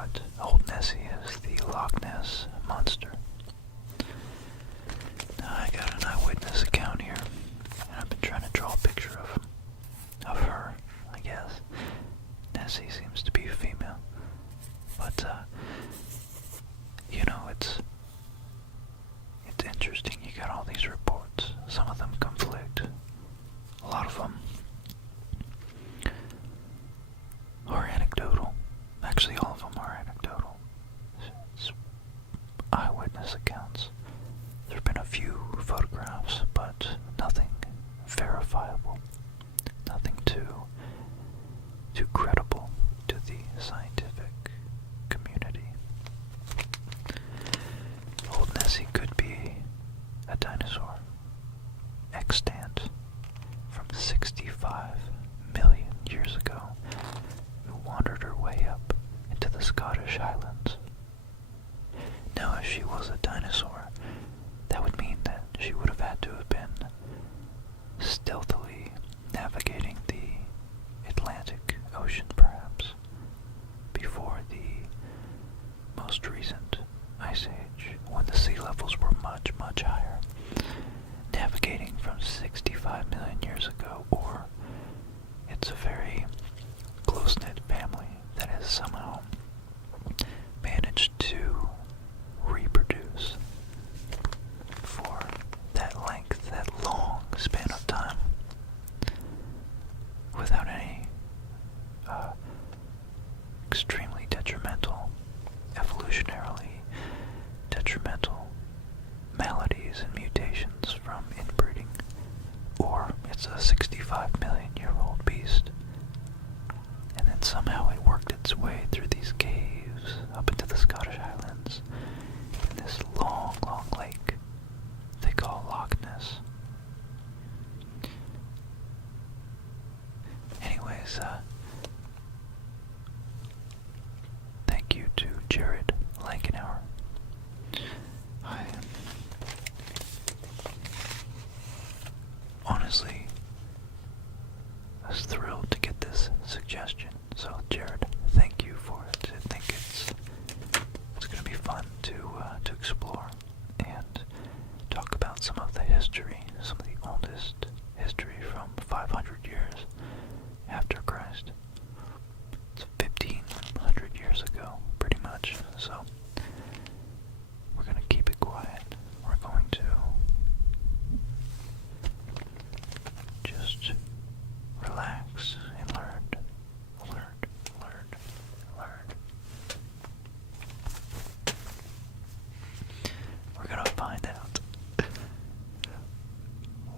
what Old Nessie is, the Loch Ness Monster. Now I got an eyewitness account here, and I've been trying to draw a picture of her, I guess. Nessie seems to be a female, but you know, it's interesting. You got all these reports. Some of them conflict. A lot of them are anecdotal. Actually, all of them are anecdotal. It's eyewitness accounts. There have been a few photographs, but nothing verifiable. Nothing too credible to the scientific community. Old Nessie could be a dinosaur, extant from 65 million years ago, who wandered her way up into the Scottish Highlands. Now, if she was a dinosaur, that would mean that she would have had to have been stealthily navigating the Atlantic Ocean, perhaps, before the most recent ice age, when the sea levels were much, much higher. Navigating from 65 million years ago, or it's a very close-knit family that has somehow managed to reproduce for that length, that long span of time, without any extremely detrimental, evolutionarily detrimental maladies and mutations from inbreeding. Or it's a 65 million year old beast, and then somehow it worked its way through these caves up into the Scottish Highlands in this long, long lake they call Loch Ness. Anyways, thank you to Jared Lankenauer. I honestly was thrilled to get this suggestion. So, Jared, thank you for it. I think it's going to be fun to explore and talk about some of the history, some of the oldest history from 500 years after Christ. It's 1500 years ago, pretty much. So we're going to keep it quiet. We're going to just relax and learn. We're going to find out.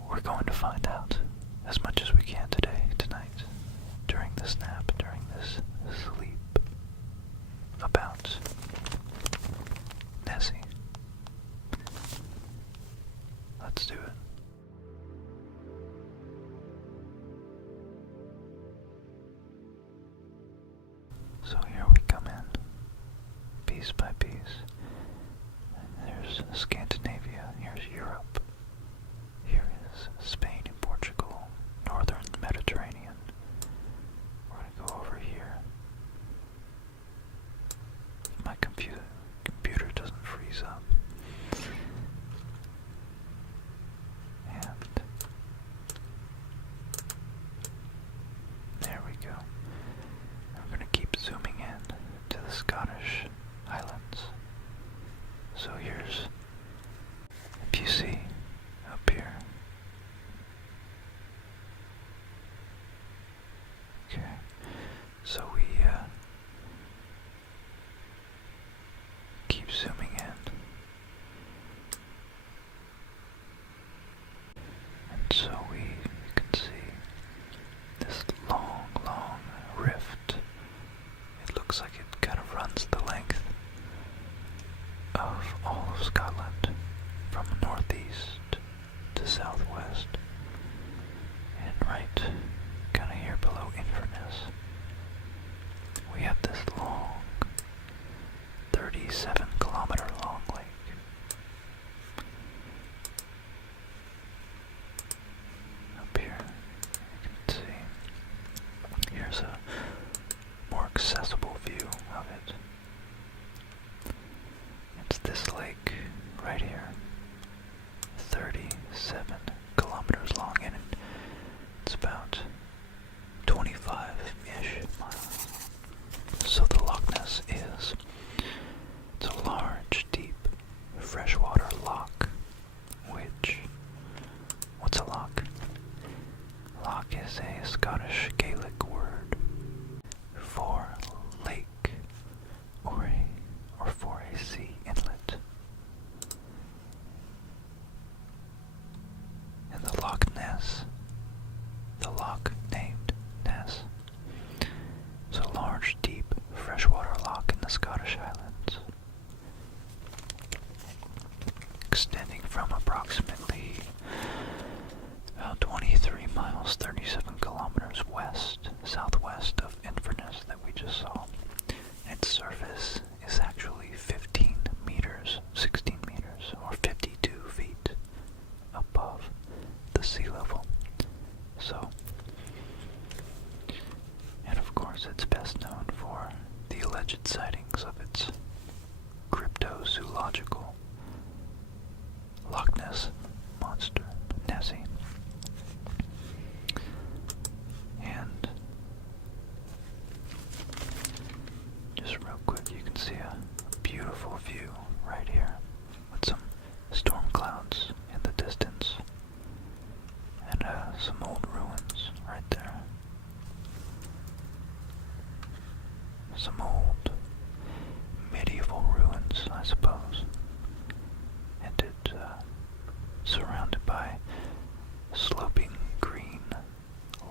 We're going to find out as much as we can tonight, during this nap, during this sleep, about Nessie. Let's do it. So here we come in, piece by piece. There's Scandinavia, here's Europe, here is Spain and Portugal, northern Mediterranean. We're going to go over here. If my computer doesn't freeze up. And there we go. And we're going to keep zooming in to the Scottish Highlands. So here's, if you see Loch is a Scottish Gaelic word for lake or for a sea inlet. And the Loch Ness, the loch named Ness, is a large, deep, freshwater loch in the Scottish Highlands, extending from approximately about 23 miles, 37 kilometers southwest of Inverness that we just saw. Its surface is actually 15 meters, 16 meters, or 52 feet above the sea level. So, and of course it's best known for the alleged sightings of its cryptozoological Loch Ness Monster, Nessie. And just real quick, you can see a beautiful view right here with some storm clouds in the distance and some old ruins right there. Some old medieval ruins, I suppose. And it surrounded by sloping green,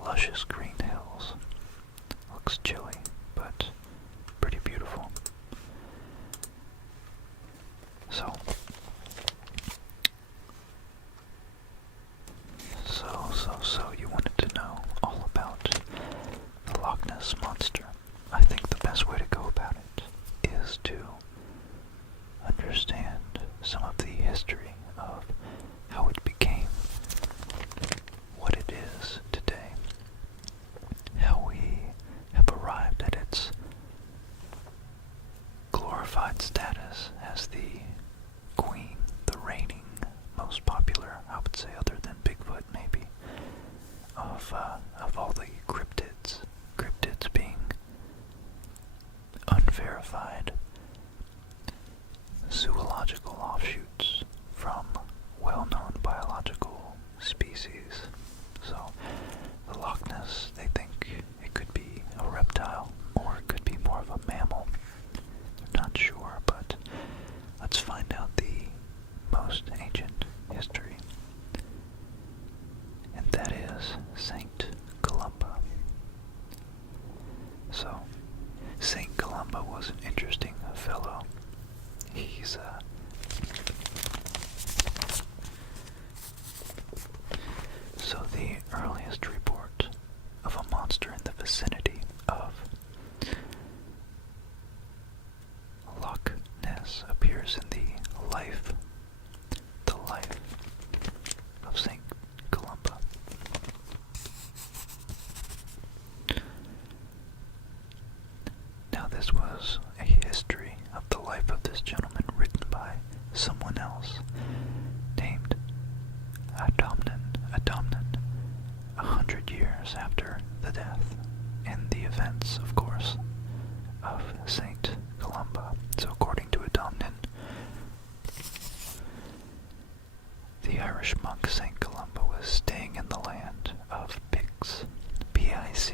luscious green hills. Looks chilly, but pretty beautiful. So you wanted to know all about the Loch Ness Monster. I think the best way to go about it is to understand some of the history of how it became what it is today, how we have arrived at its glorified status as the queen, the reigning, most popular, I would say, other than Bigfoot maybe, of all the cryptids being unverified zoological offshoots from well-known biological species. So the Loch Ness, they think it could be a reptile or it could be more of a mammal. They're not sure, but let's find out the most ancient history. And that is Saint Columba. So, Saint Columba was an interesting fellow. He's so the earliest report of a monster in the vicinity of Loch Ness appears in the life of Saint Columba. Now this was a history of the life of this gentleman written by someone else named Adomnan, 100 years after the death and the events, of course, of Saint Columba. So according to Adomnan, the Irish monk Saint Columba was staying in the land of Picts, Picts,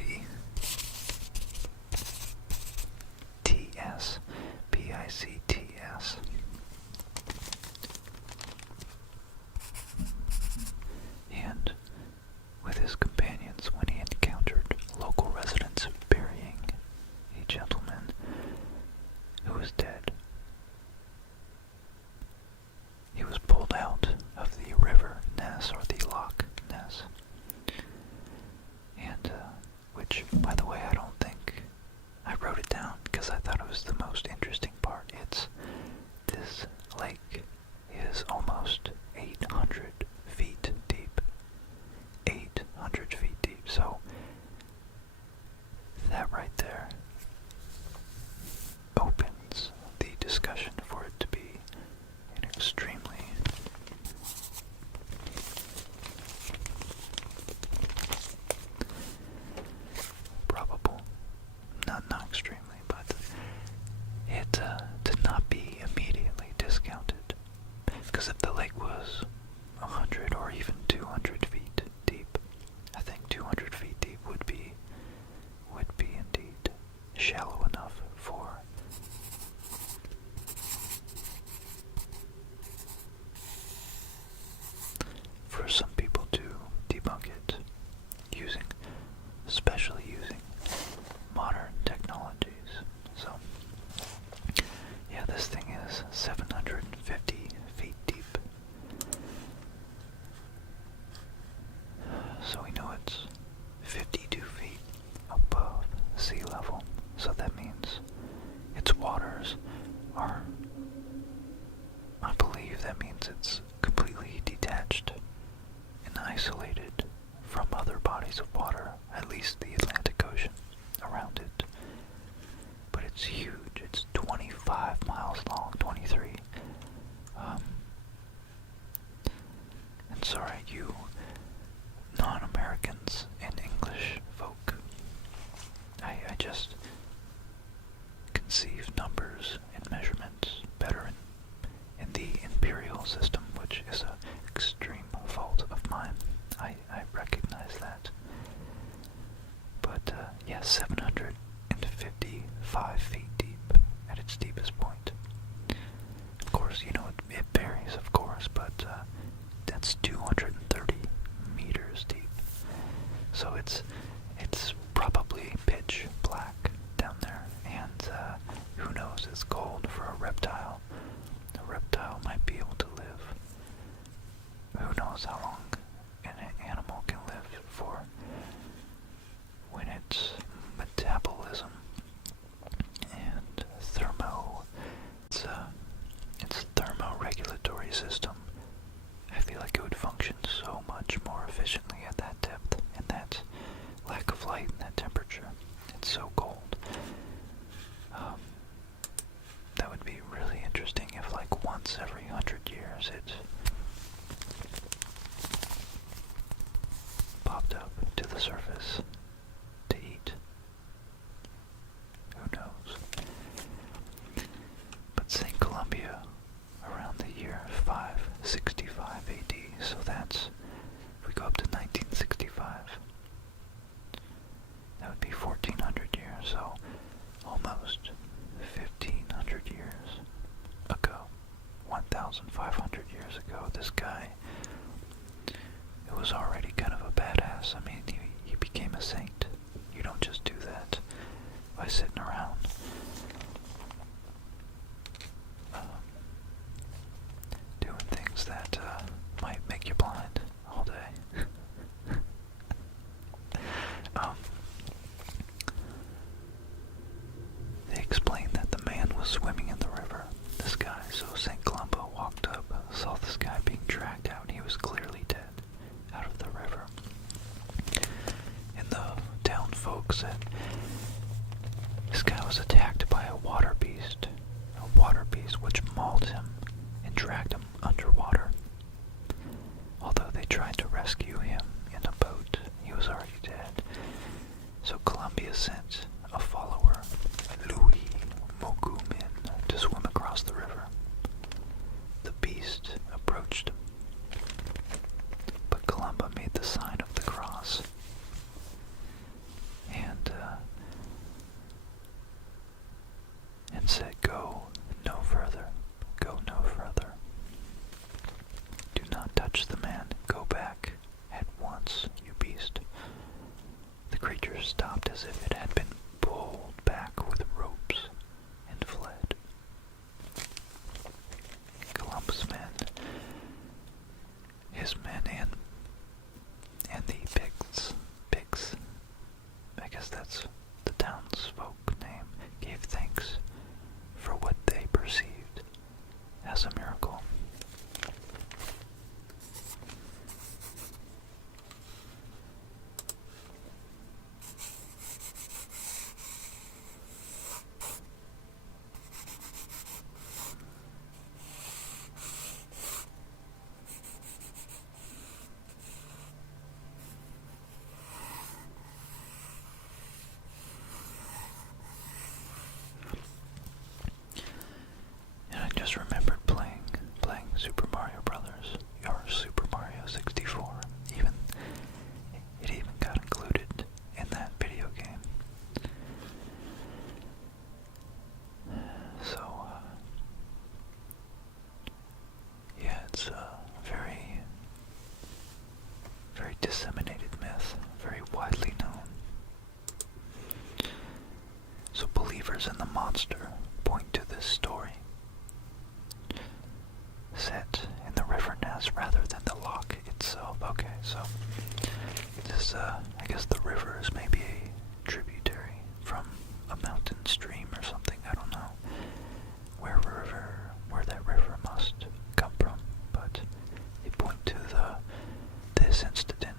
and with his companions when he encountered local residents burying a gentleman who was dead. He was pulled out of the river Ness, or the Loch Ness, bodies of water, at least the Atlantic Ocean, around it. But it's huge. It's 25 miles long, 23. And sorry, you non-Americans and English folk, I just conceive numbers and measurements better in the imperial system, which is an extreme fault of mine. I recognize that. But, yeah, 755 feet deep at its deepest point. Of course, you know, it varies, of course, but that's 230 meters deep. So it's probably pitch black down there, and who knows, it's cold for a reptile. A reptile might be able to live. Who knows how long an animal can live for when its metabolism and its thermoregulatory system, I feel like it would function so much more efficiently at that depth and that lack of light and that temperature. It's so cold. That would be really interesting if, like, once every 100 years it popped up to the surface to eat. Who knows? But St. Columbia, around the year 565 AD, so that's, if we go up to 1965, that would be 1400 years, so almost 1500 years ago, 1500 years ago, this guy, who was already kind of a badass. I mean, he became a saint. You don't just do that by sitting around. Doing things that might make you blind all day. They explained that the man was swimming in the river, this guy, so St. Columba walked up, saw this guy being dragged out, and he was clearly dead out of the river. And the town folk said this guy was attacked by a water beast which mauled him and dragged him underwater. Although they tried to rescue him in a boat, he was already dead. So Columbia sent a follower, Louis Mogumin, to swim across the river. The beast approached him, but Columba made the sign of the cross and said, "Go no further, go no further. Do not touch the man, go back at once, you beast." The creature stopped as if it had been pulled back with ropes and fled. Columbus' men, his men, and the pigs, I guess that's the townsfolk name, gave thanks for what they perceived as a miracle. Just remembered playing Super Mario Brothers, or Super Mario 64. It even got included in that video game. So, yeah, it's a very, very disseminated myth, very widely known. So believers in the monster point to this story, set in the River Ness rather than the loch itself. Okay, so this, I guess the river is maybe a tributary from a mountain stream or something. I don't know where that river must come from, but they point to this incident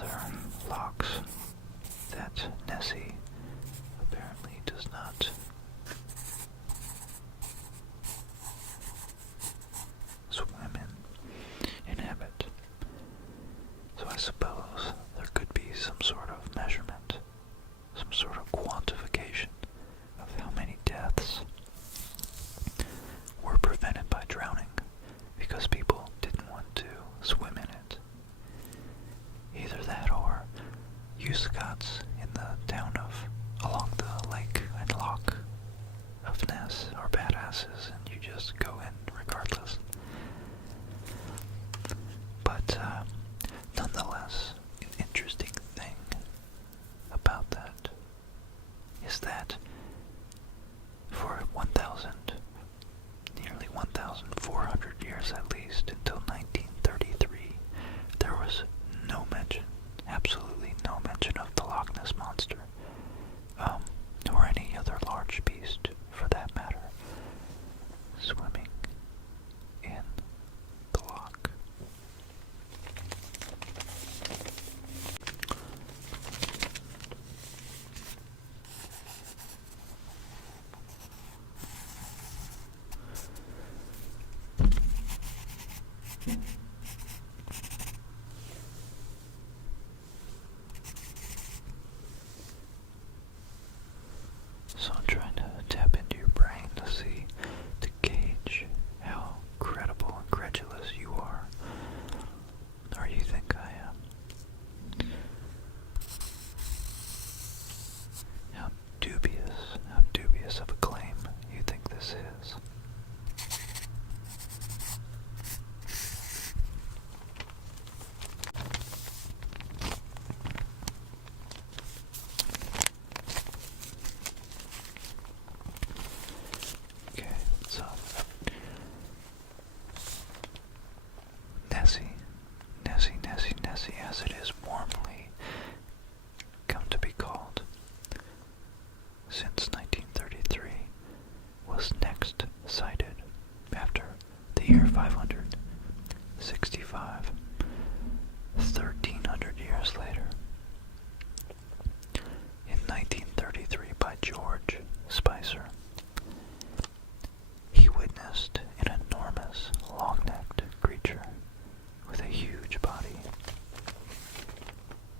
other lochs that Nessie apparently does not swim in, inhabit. So I suppose there could be some sort of measurement, some sort of quantification of how many deaths were prevented by drowning because people didn't want to swim in it. Either that or you Scots in the town of along the lake and Loch of Ness are badasses and you just go in regardless. But nonetheless, an interesting thing about that is that for nearly 1,400 years at least, until 1933, there was no mention, absolutely no mention of the Loch Ness Monster, or any other large beast, for that matter, swimming in the loch. So I'm trying to tap into your brain to gauge how credible and credulous you are, or you think I am. How dubious of a claim you think this is. Okay, so Nessie, as it is warmly come to be called, since 1933, was next sighted after the year 565, 1,300 years later, in 1933 by George Spicer. He witnessed an enormous, long-necked creature with a huge body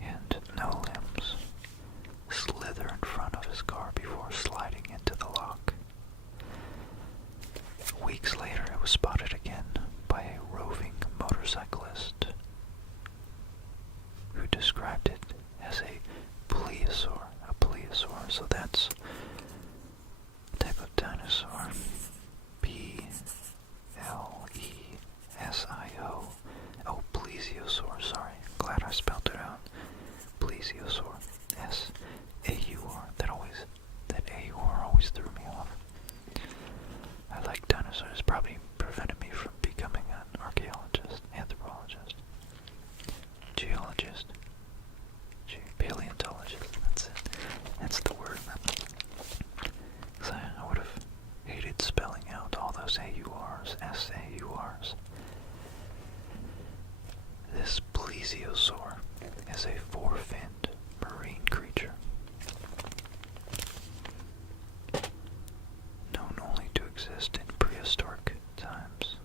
and no limbs slither in front of his car before sliding into the loch. Weeks later, it was spotted again by a roving motorcyclist who described it as a plesiosaur. So that's a type of dinosaur. Plesio. Oh, plesiosaur, sorry. Glad I spelled it out. Plesiosaur. S-A-U-R. That A-U-R always threw me off. I like dinosaurs. Probably prevented me from becoming an archaeologist, anthropologist, geologist, paleontologist. That's it. That's the word. So I would have hated spelling out all those A-U-Rs, S-A-U-Rs. This plesiosaur is a four-finned marine creature, known only to exist in prehistoric times,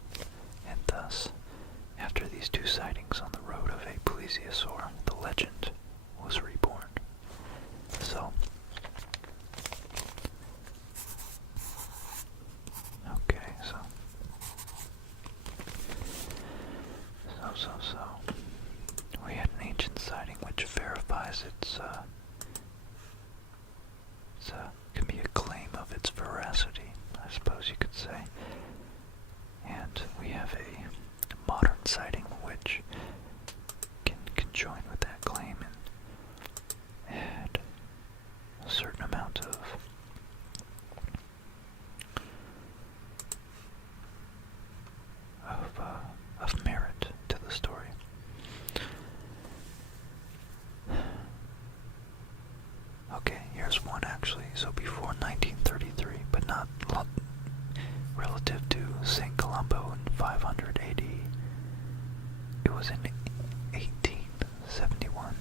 and thus, after these two sightings on the road of a plesiosaur, the legend was reborn. So, okay, so we had an ancient sighting which verifies can be a claim of its veracity, I suppose you could say. And we have a modern sighting which can conjoin with that claim and add a certain amount of merit to the story. Okay, here's one actually. So before 1933, but not relative to St. Columbo in 500 AD, it was in 1871.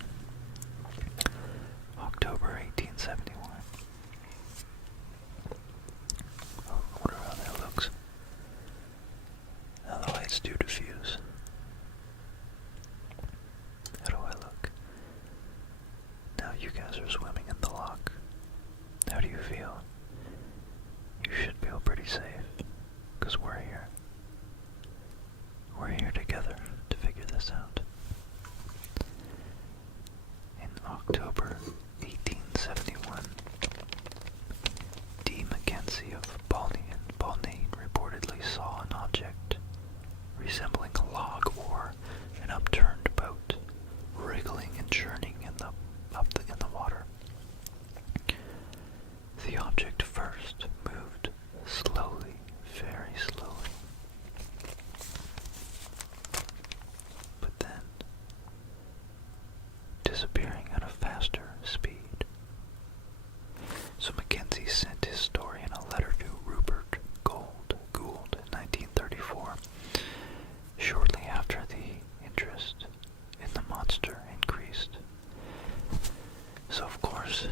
you guys are swimming in the loch. How do you feel? You should feel pretty safe, because we're here. We're here together to figure this out. In October 1871, D. Mackenzie of Balnain reportedly saw an object resembling a log or an upturned boat wriggling and churning in the water. The object first moved slowly, very slowly, but then disappearing at a faster speed. So Mackenzie sent his story in a letter to Rupert Gould in 1934, shortly after the interest in the monster increased. So of course,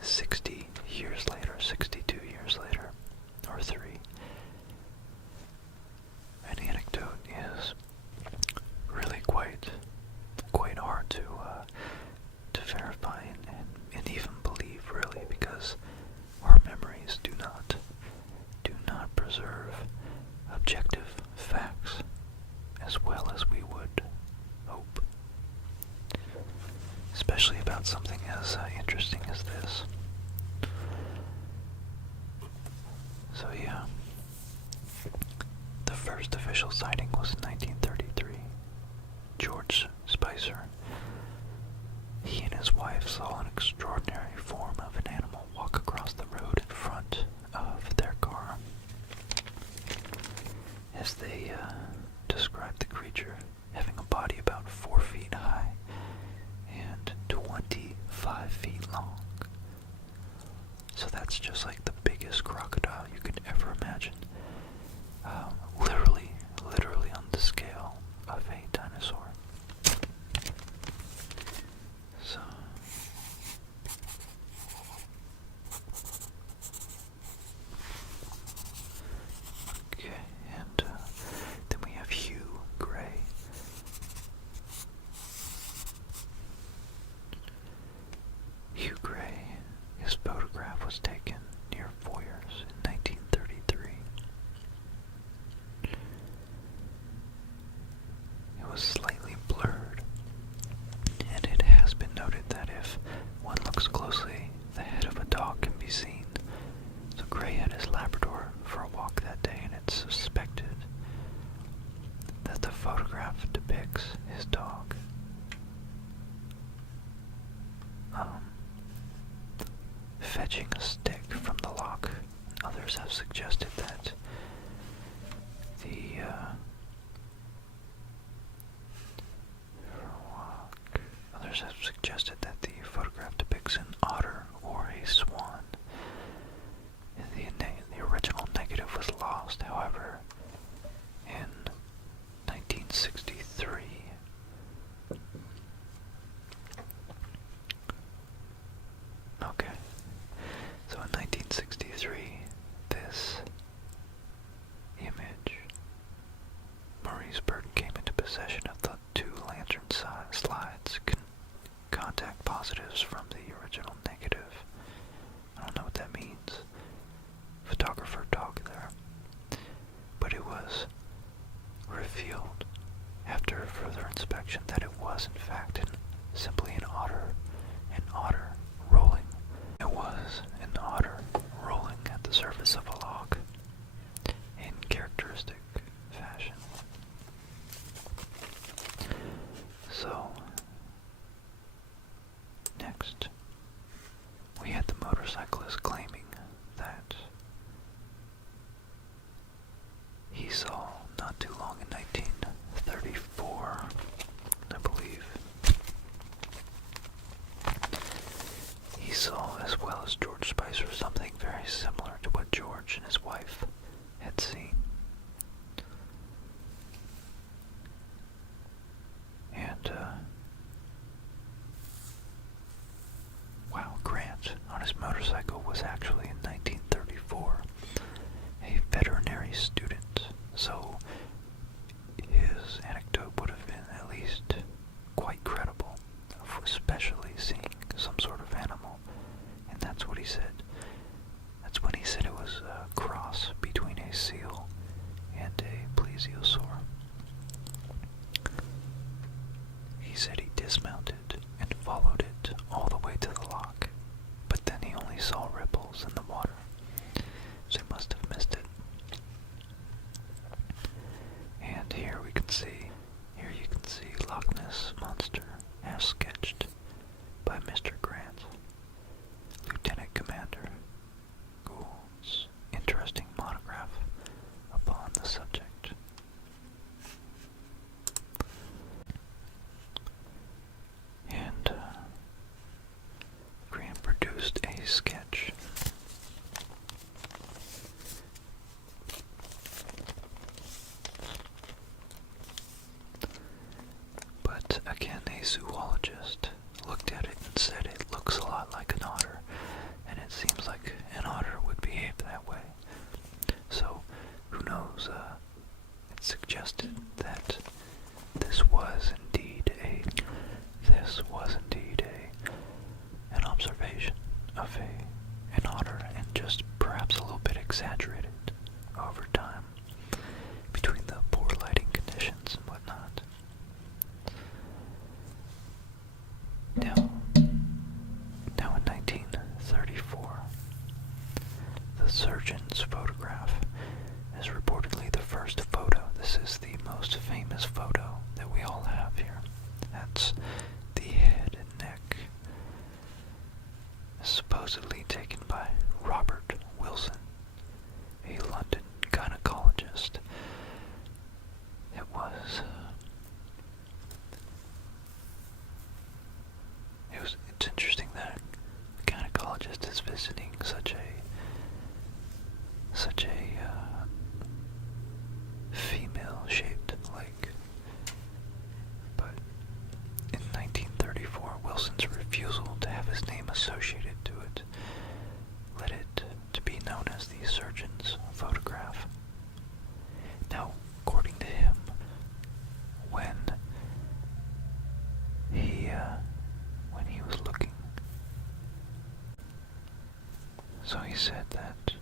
62 years later, or 3, an anecdote is really quite hard to verify and even believe, really, because our memories do not preserve objective facts as well as we would hope, especially about something as interesting as this. So yeah, the first official sighting was in 1933. George Spicer, he and his wife saw an extraordinary form of an animal walk across the road in front of their car. As they described the creature having a body about 4 feet high and 25 feet long. So that's just like the biggest crocodile you could ever imagine. Literally on the scale of a dinosaur. So, okay, and then we have Hugh Gray. Hugh Gray, his photograph was taken near Foyers in 1933. It was slightly blurred, and it has been noted that if one looks closely, the head of a dog can be seen. So Gray had his Labrador for a walk that day, and it's suspected that the photograph depicts his dog. Fetching a stick from the loch. Others have suggested that the photograph depicts an otter or a swan. The original negative was lost, however, in 1963. Okay. So in 1963, this image, Maurice Burton came into possession of the 2 lantern slides, contact positives from the original negative. I don't know what that means. Photographer talk there. But it was revealed after further inspection that it was in fact simply an otter rolling. It was an otter rolling at the surface of a log in characteristic fashion. So, next, we had the motorcyclist claiming that he saw not too long in 1934, I believe. He saw, as well as George Spicer, something very similar to what George and his wife had seen. And, wow, Grant, on his motorcycle, was actually in 1934 a veterinary student, so his anecdote would have been at least quite credible, especially seeing archaeologist looked at it and said it looks a lot like an otter, and it seems like an otter would behave that way. So, who knows, it suggested that this was indeed an observation of an otter, and just perhaps a little bit exaggerated over time between the poor lighting conditions and whatnot. Now in 1934, the surgeon's photograph is reportedly the first photo. This is the most famous photo that we all have here. That's the head and neck, supposedly taken by Robert Wilson, a London gynecologist. It's interesting that a gynecologist is visiting such a female-shaped lake. But in 1934, Wilson's refusal to have his name associated to it led it to be known as the surgeon's photograph. Now, according to him, when he was looking, so he said that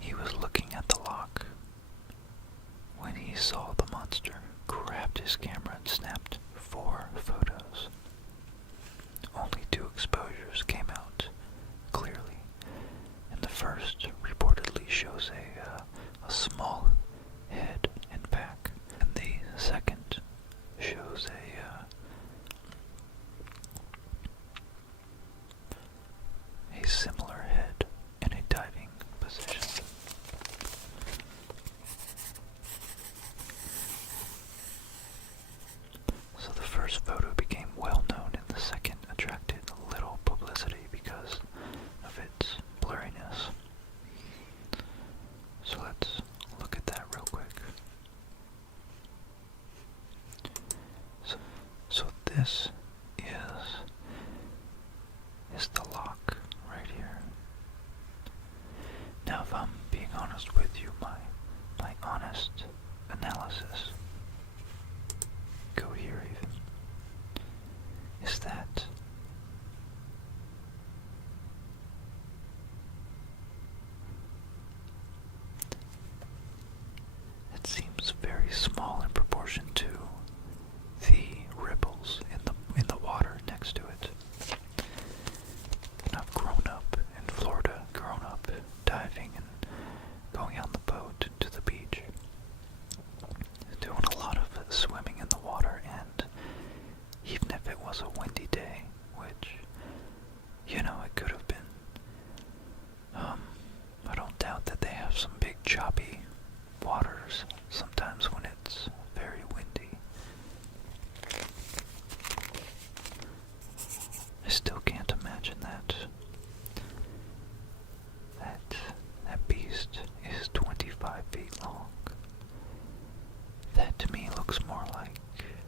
he was looking at the loch when he saw the monster, grabbed his camera and snapped 4 photos. Only 2 exposures came out clearly, and the first reportedly shows a small head and back, and the second shows a similar head in a diving position. So the first photo became well known, and the second attracted little publicity because of its blurriness. So let's look at that real quick. So this is the loch right here. Now, if I'm being honest with you, my honest analysis, go here even, is that it seems very small in proportion to the ripples in the water next to it. And I've grown up in Florida, diving and going on the boat to the beach, doing a lot of swimming in the water, and even if it was a windy day, which, it could have been, I don't doubt that they have some big choppy waters sometimes when it's very windy. I still can't imagine that beast is 25 feet long. That to me looks more like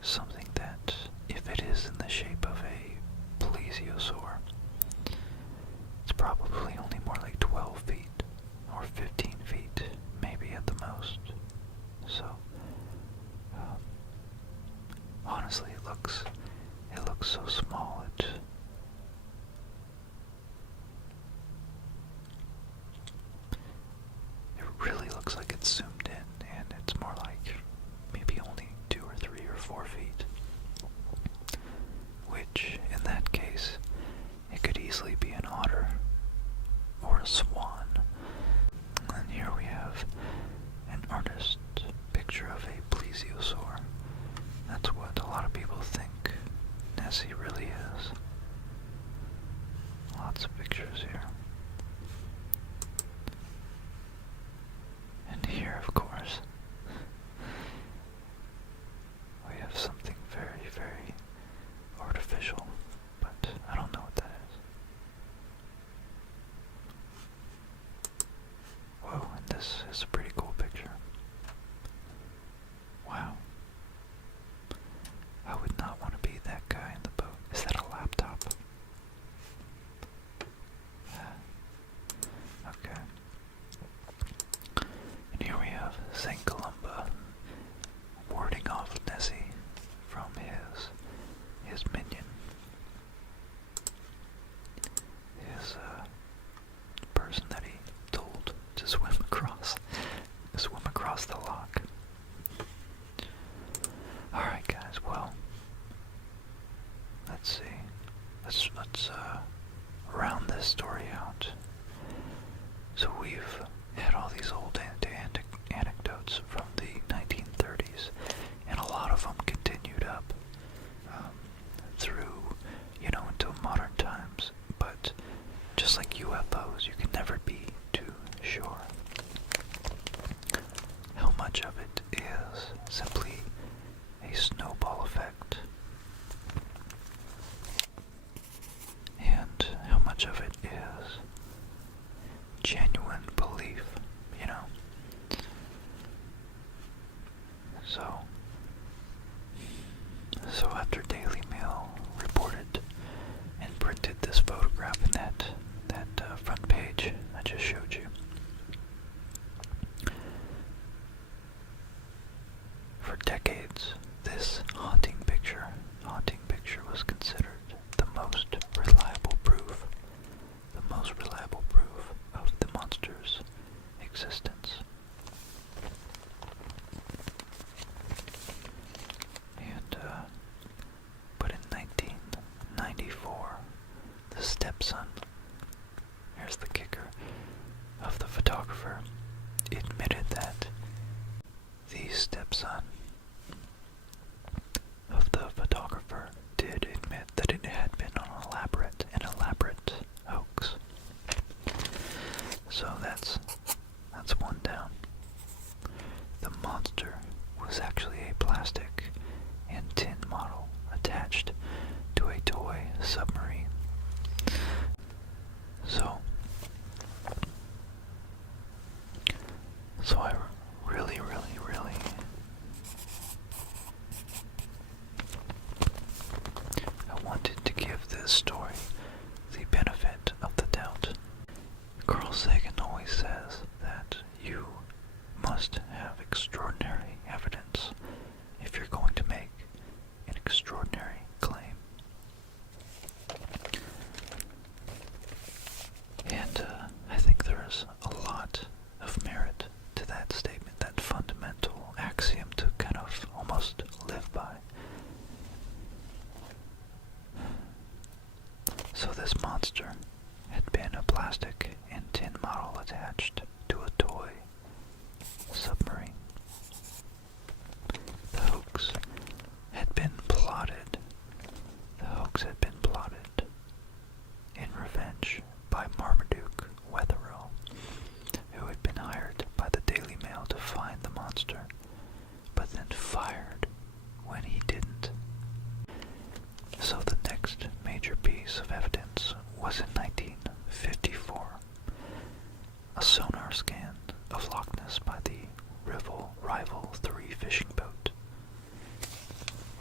something that, if it is in the shape of a plesiosaur, it's probably only more like 12 feet or 15 feet, maybe at the most. So, honestly, it looks so small. It really looks like it's zoomed in, and it's more like maybe only 2 or 3 or 4 feet. Which, in that case, it could easily be an otter or a swan. And here we have an artist picture of a plesiosaur. That's what a lot of people think Nessie really is. let's see. Let's round this story out. So we've had all these old anecdotes from the 1930s, and a lot of them continued up through, until modern times. But just like UFOs, you can never be too sure. How much of it is simply a snowball effect, and how much of it is genuine belief, So after Daily Mail reported and printed this photograph in that front page I just showed you, for decades, this haunting picture was considered the most reliable proof of the monster's existence. And, but in 1994, the stepson, here's the kicker, of the photographer, admitted that the stepson of the photographer did admit that it had been an elaborate hoax. So that's one down. The monster was actually a plastic and tin model attached to a toy submarine. So I really I wanted to give this story the benefit of the doubt. Carl Sagan always says that you must have extraordinary evidence if you're going to make an extraordinary claim. And I think there's a lot of merit to that statement, that fundamental axiom to kind of almost live by. So this monster had been a plastic and tin model attached to a toy submarine. The hoax had been plotted in revenge by Marmaduke Wetherill, who had been hired by the Daily Mail to find the monster, but then fired when he didn't. So the next major piece of evidence was in 1954. A sonar scan of Loch Ness by the Rival 3 fishing boat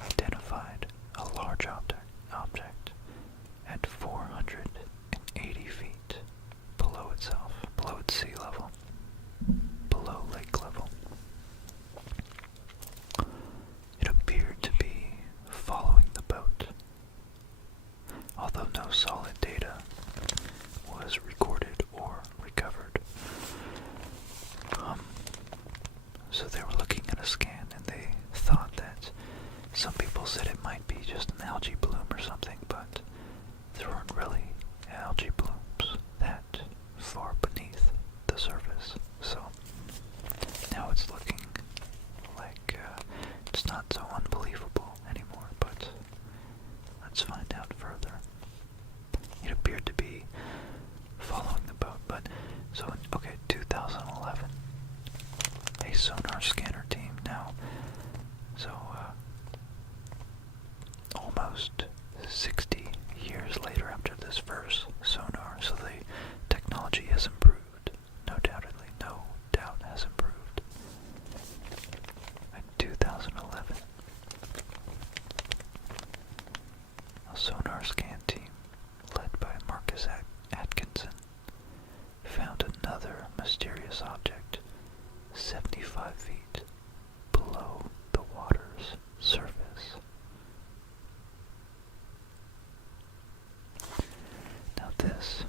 identified a large object at 480 feet below itself, below its sea level, below lake level. It appeared to be following the boat, although no solid data was recorded or recovered. So they were looking at a scan, and they thought that some people said it might be just an algae bloom or something, but there weren't really algae blooms that far beneath the surface. So now it's looking like it's not so unbelievable anymore, but let's find out further. It appeared to be following the boat, but so in 2011, a sonar scanner team now, so almost 60 years later after this first sonar, so the technology has improved, no doubt has improved. In 2011, a sonar scan team led by Marcus Atkinson found another mysterious object 75 feet below the water's surface. Now this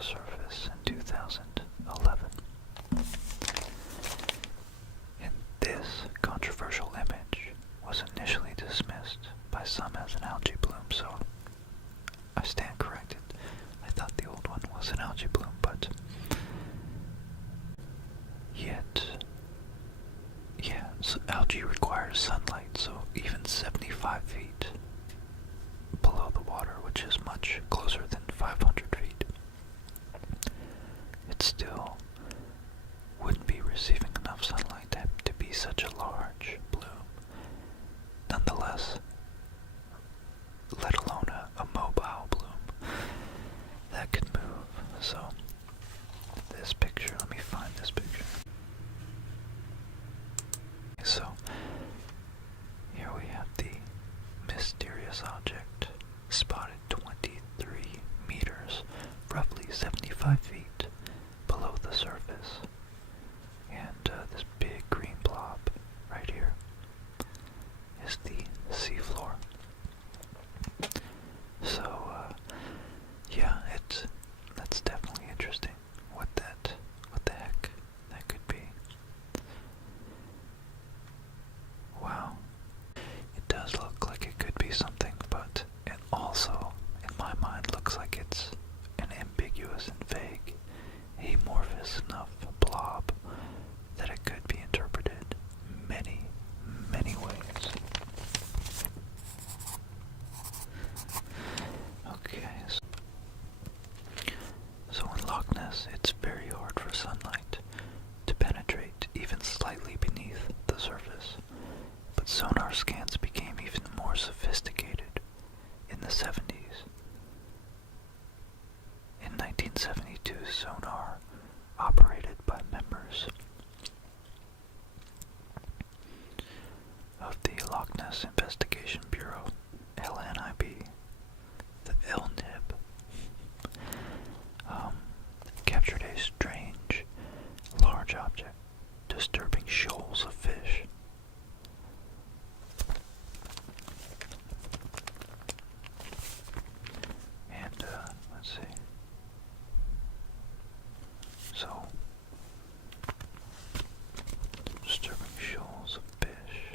the surface in 2011. And this controversial image was initially dismissed by some as an algae bloom, so I stand corrected. I thought the old one was an algae bloom, but yet, yeah, so algae requires sunlight, so even 75 feet below the water, which is much closer than 500 feet, it still wouldn't be receiving enough sunlight to be such a large bloom. Nonetheless, let alone a mobile bloom that could move. So this picture, let me find this picture. So here we have the mysterious object spotted 23 meters, roughly 75 feet below the surface. And this big green blob right here is the seafloor. So, yeah, that's definitely interesting. What the heck that could be. Wow. It does look like it could be something, but it also, in my mind, looks like it's an ambiguous and vague, amorphous enough blob that it could be interpreted many, many ways. Okay, so in Loch Ness, it's very hard for sunlight to penetrate even slightly beneath the surface, but sonar scans became even more sophisticated in the 70s. In 1972, sonar operated by members of the Loch Ness Investigation Bureau, LNIB, the LNIB, captured a strange, large object disturbing shoals of fish. And, let's see. So, disturbing shoals of fish.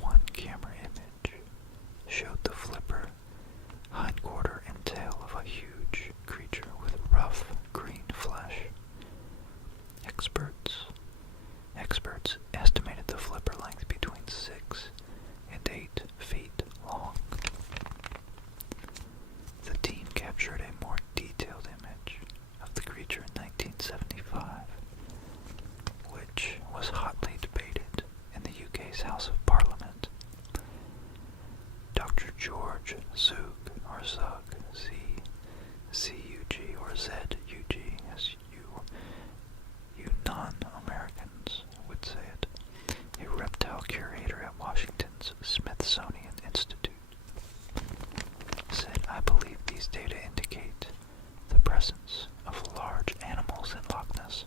One camera image showed the flipper, hindquarter, and tail of a huge creature with rough green flesh. Experts estimated the flipper length between 6 and 8 feet long. The team captured a more detailed image of the creature in 1975, which was hotly debated in the UK's House of Parliament. Dr. George Zug, or Zug, Z-C-U-G, or Z-U-G, as you non-Americans would say it, a reptile curator at Washington's Smithsonian Institute, said, "I believe these data indicate the presence of large animals in Loch Ness,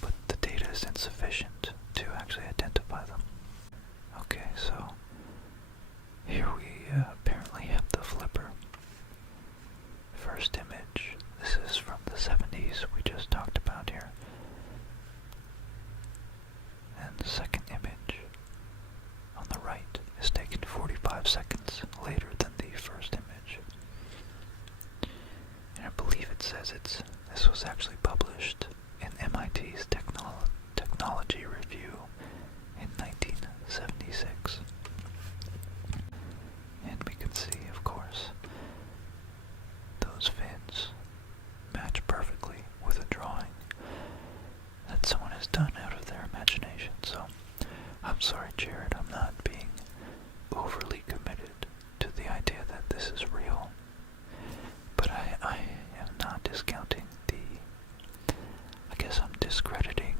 but the data is insufficient to actually identify them." Okay, so here we apparently have the flipper. First image, this is from the 70s we just talked about here. And the second image on the right is taken 45 seconds later than the first image. And I believe it says this was actually published in MIT's Technology Review in 1976. And we can see, of course, those fins match perfectly with a drawing that someone has done out of their imagination. So, I'm sorry, Jared, I'm not being overly committed to the idea that this is real, but I am not discounting I guess I'm discrediting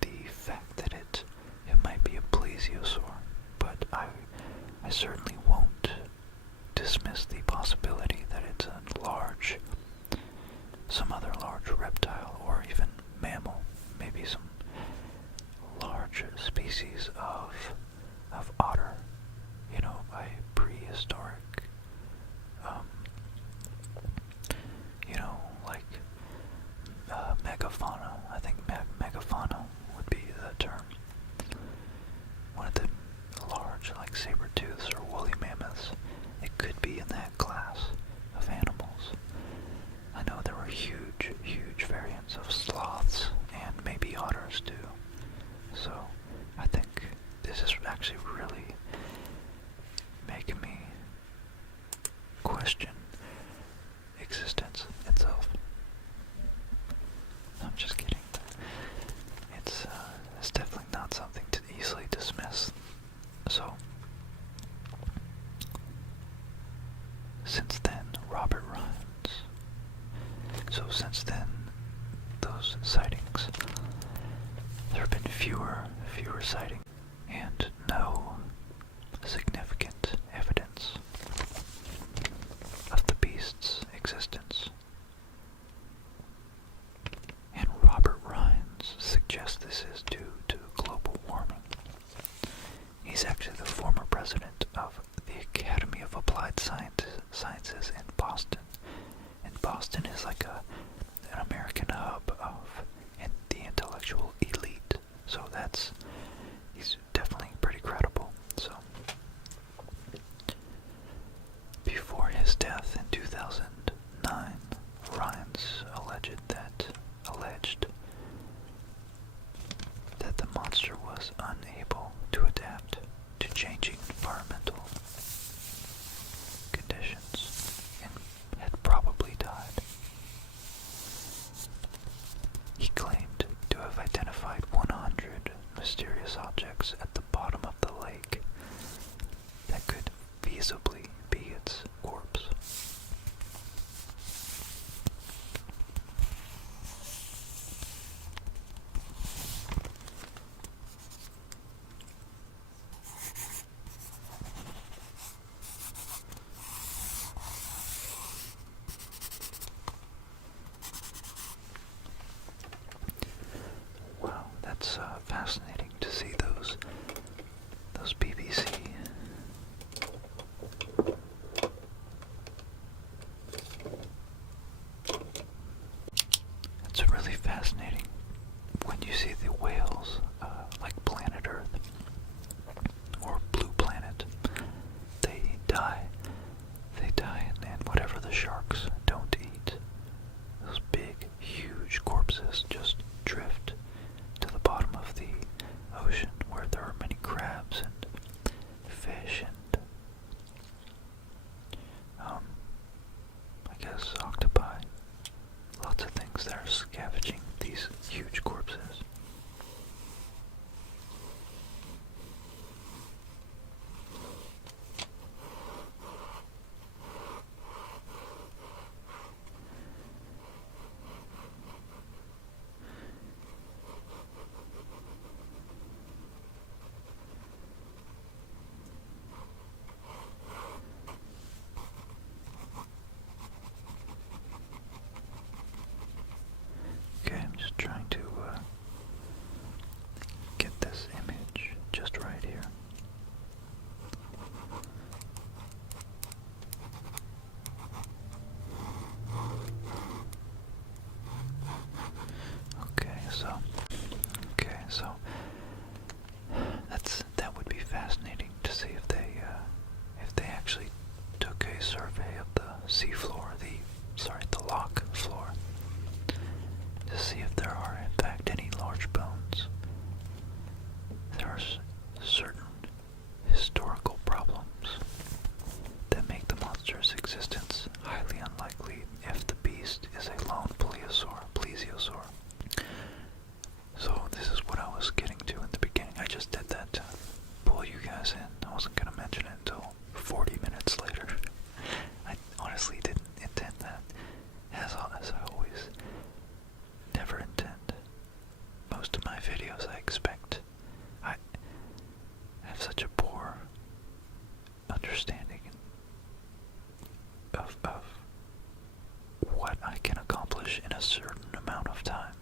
the fact that it might be a plesiosaur, but I certainly won't dismiss the possibility that it's some other large reptile or even mammal, maybe some fewer sightings, and no significant evidence of the beast's existence. And Robert Rines suggests this is due to global warming. He's actually the former president of the Academy of Applied Sciences in Boston. And Boston is like an American hub of the intellectual elite. So he's definitely pretty credible. So before his death in 2009, Rines alleged that the monster was unable to adapt to changing environmental conditions and had probably died. He claimed to have identified 100 mysterious objects at the bottom of the lake that could feasibly be its corpse. Wow, that's fascinating to see those BBC It's really fascinating when you see the whales, like Planet Earth or Blue Planet. They die, and whatever the sharks don't eat, those big, huge corpses just drift to the bottom of the ocean, where there are many crabs and fish and I guess octopi. Lots of things that are scavenging these huge corpses. Okay, I'm just trying to get this image just right here. So that would be fascinating to see if they actually took a survey of the sea floor, the loch floor, to see if there are in fact any large bones. There are certain historical problems that make the monster's existence highly unlikely if the beast is a lone plesiosaur. So this is what I was getting to in the beginning. I just did that to pull you guys in. I wasn't going to mention it until 40 minutes later. I honestly didn't intend that. As I always never intend. Most of my videos I expect. I have such a poor understanding of what I can accomplish in a certain amount of time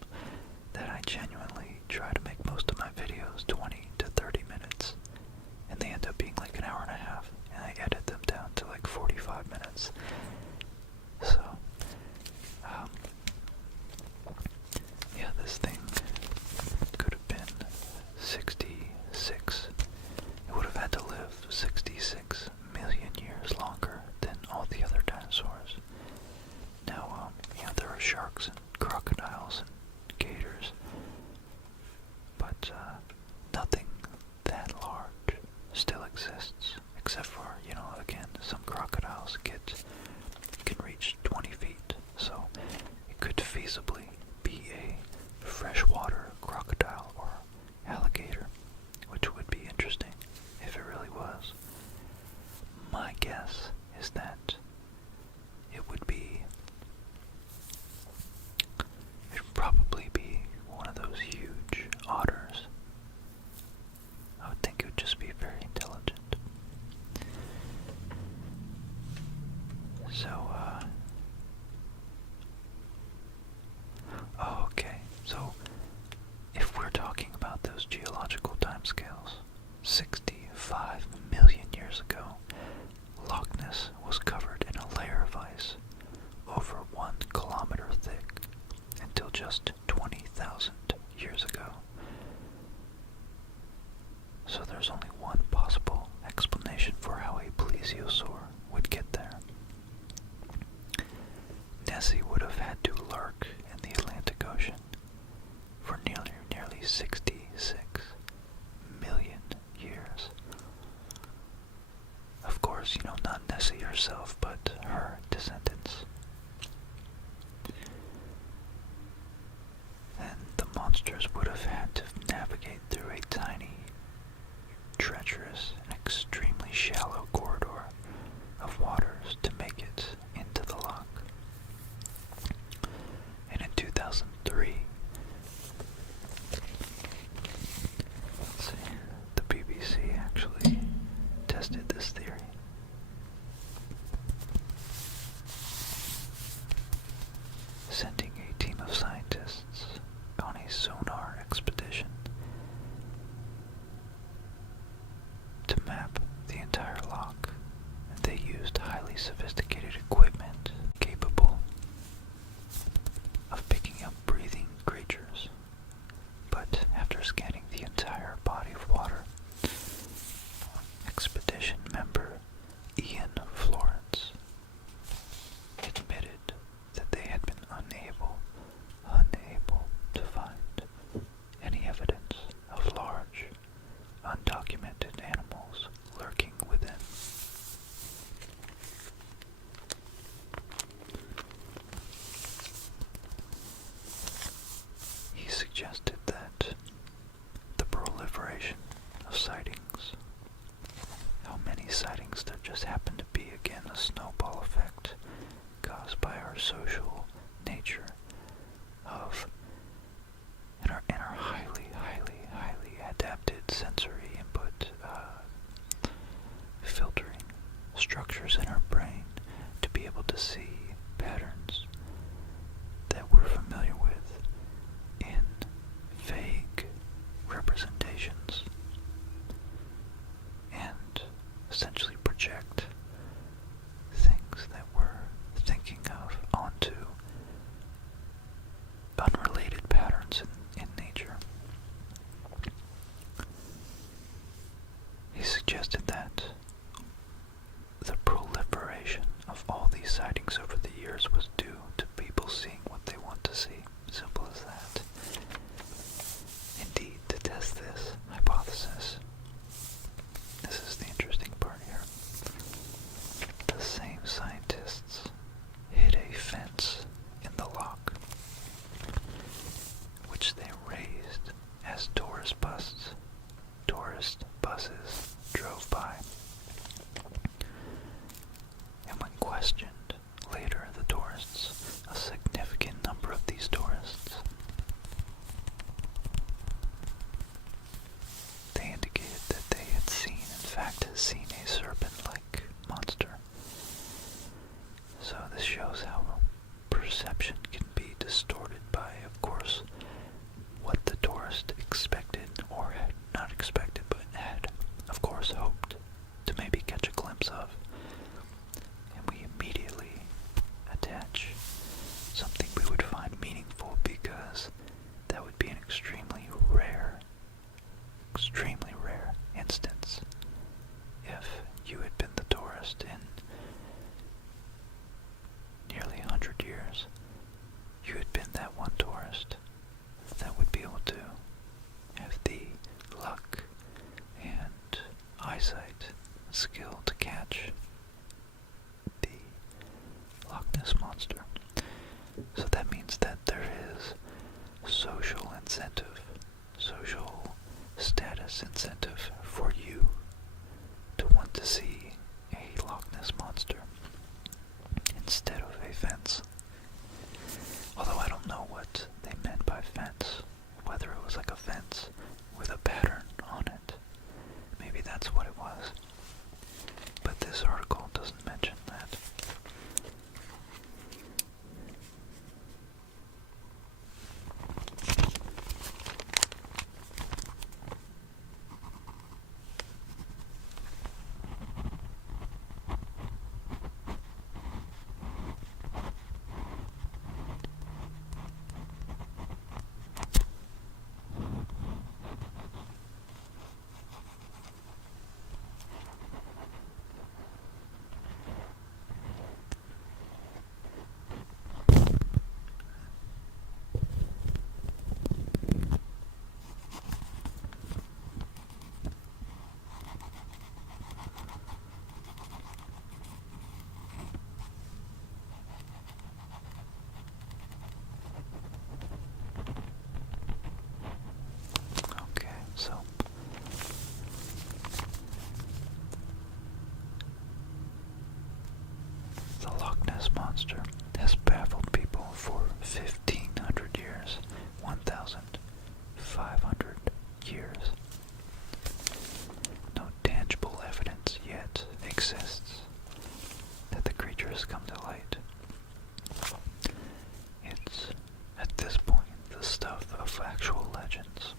that I genuinely try to make most of my videos 20 to 30 minutes, and they end up being like an hour and a half, and I edit them down to like 45 minutes. So, yeah, this thing could have been 66. It would have had to live 66 million years longer than all the other dinosaurs. Now, there are sharks and crocodiles and gators, but nothing that large still exists, except for, again, some crocodiles get timescales. 65 million years ago, Loch Ness was covered in a layer of ice over 1 kilometer thick until just 20,000 years ago. So there's only one possible explanation for how a plesiosaur would get there. Nessie would have had to lurk in the Atlantic Ocean for nearly 66 million years. Of course, not Nessie herself, but her descendants. Then the monsters would have had to navigate through a tiny, treacherous, and extremely shallow corridor of waters to make it into the loch. And in 2003, the BBC actually tested this theory. Sending a team of scientists on a sonar expedition to map the entire loch. They used highly sophisticated equipment capable of picking up breathing creatures. But after scanning the entire body of water, expedition member Ian Florence admitted that they had been unable to find any evidence of large, undocumented animals lurking within. He suggested that the proliferation of sightings, how many sightings there just happen to be, again, a snowball effect caused by our social nature of and our highly adapted sensory input filtering structures in our brain to be able to see patterns that we're familiar with in vague representations and essentially project things that we're thinking of onto unrelated patterns in nature. He suggested that the proliferation of all these sightings over the years was due to people seeing what they want to see. Simple as that. Indeed, to test this hypothesis, this is the interesting part here. The same scientists hid a fence in the loch, which they raised as tourist buses drove by. And when questioned later, the tourists, a significant number of these tourists, they indicated that they had seen a serpent-like monster. So this shows how perception can be distorted by, of course, what the tourist expected, or had not expected, but had, of course, hoped to maybe catch a glimpse of. And we immediately attach something we would find meaningful, because that would be an extremely rare instance if you had been the tourist in nearly 100 years. You had been that one tourist that would be able to have the luck and eyesight skill to catch the Loch Ness Monster. So that means that there is social incentive, social status incentive for you to want to see a Loch Ness Monster instead of a fence. Although I don't know what they meant by fence, whether it was like a fence with a pattern on it. Maybe that's what it was. But this article doesn't mention that. Ness Monster has baffled people for 1,500 years, 1,500 years. No tangible evidence yet exists that the creature has come to light. It's, at this point, the stuff of actual legends.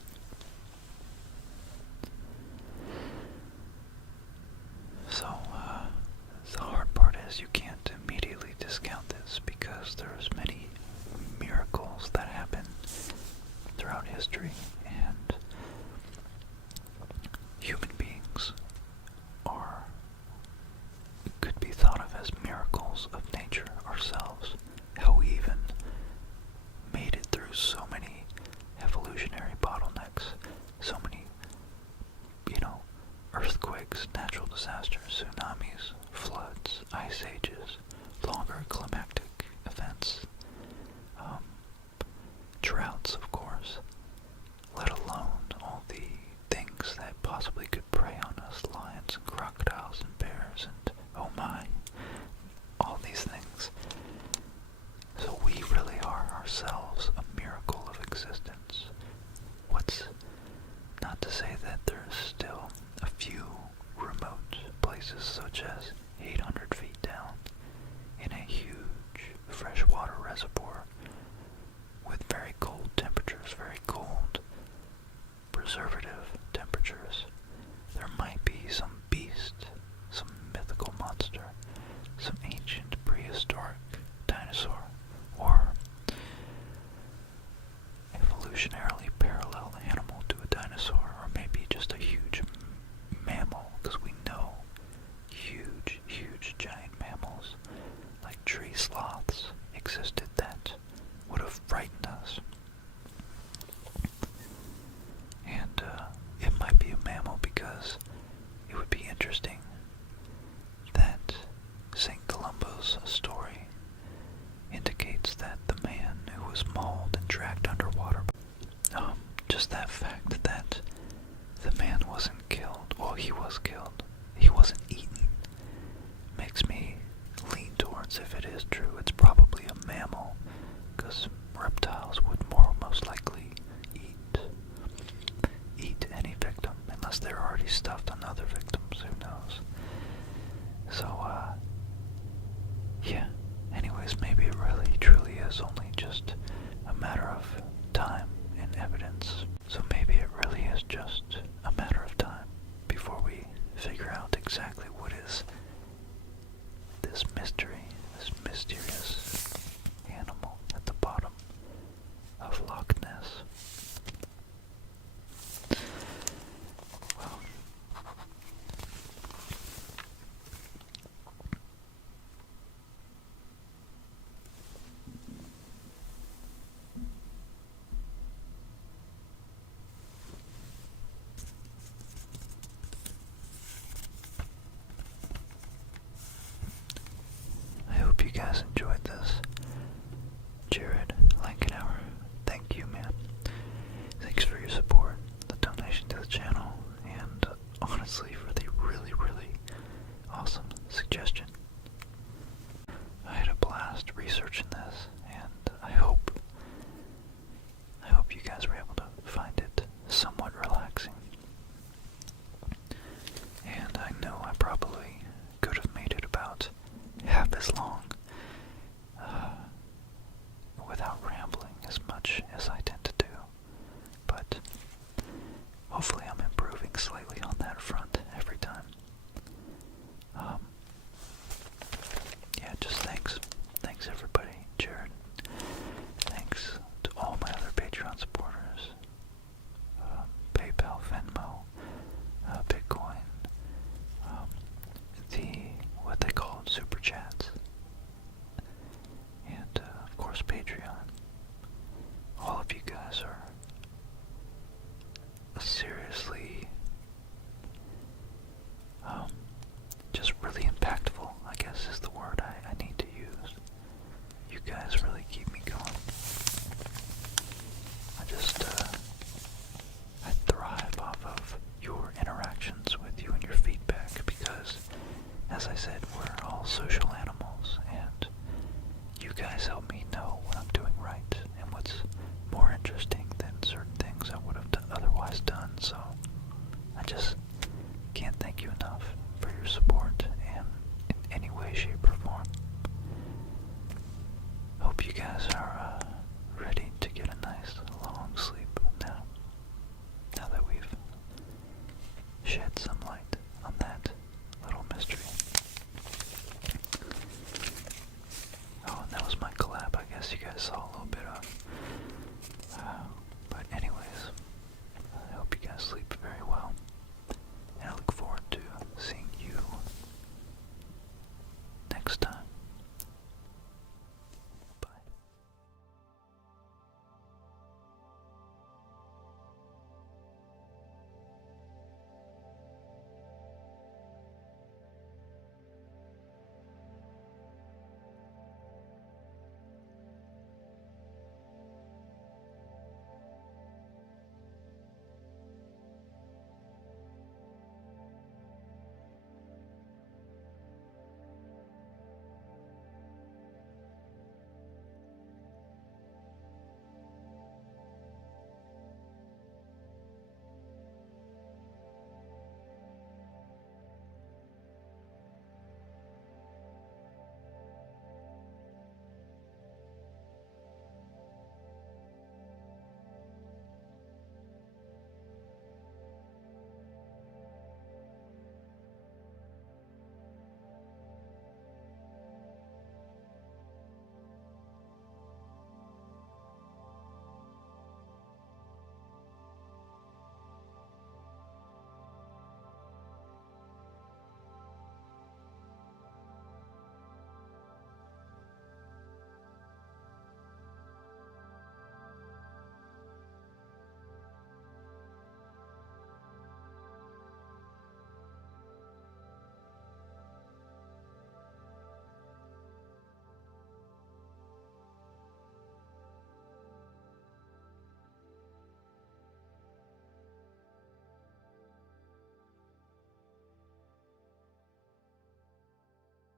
So, the hard part is you can't immediately discount this because there's many miracles that happen throughout history, and human beings could be thought of as miracles of nature ourselves. How we even made it through so many evolutionary bottlenecks, so many, earthquakes, natural disasters, tsunamis, floods, ice ages, longer climactic events, droughts, of course, let alone all the things that possibly could prey on us, lions and crocodiles and bears and, oh my, all these things. So we really are ourselves a miracle of existence. What's not to say that there's still a few remote places, such as 800 feet down in a huge freshwater reservoir with very cold temperatures, very cold preservative temperatures. There might be some beast, some mythical monster, some ancient prehistoric dinosaur, or evolutionarily parallel animal to a dinosaur, or maybe just a huge mammal, because we know huge, huge giant mammals like tree sloths existed that would have frightened us. And it might be a mammal because it would be interesting that St. Columbo's story indicates that the man who was mauled and dragged underwater, just that fact that the man wasn't killed, well, he was killed, he wasn't eaten, makes me lean towards, if it is true, it's probably a mammal, because reptiles would most likely eat any victim, unless they're already stuffed on other victims, who knows. So, yeah, anyways, maybe it really truly is only just a matter of time and evidence. So maybe it really is just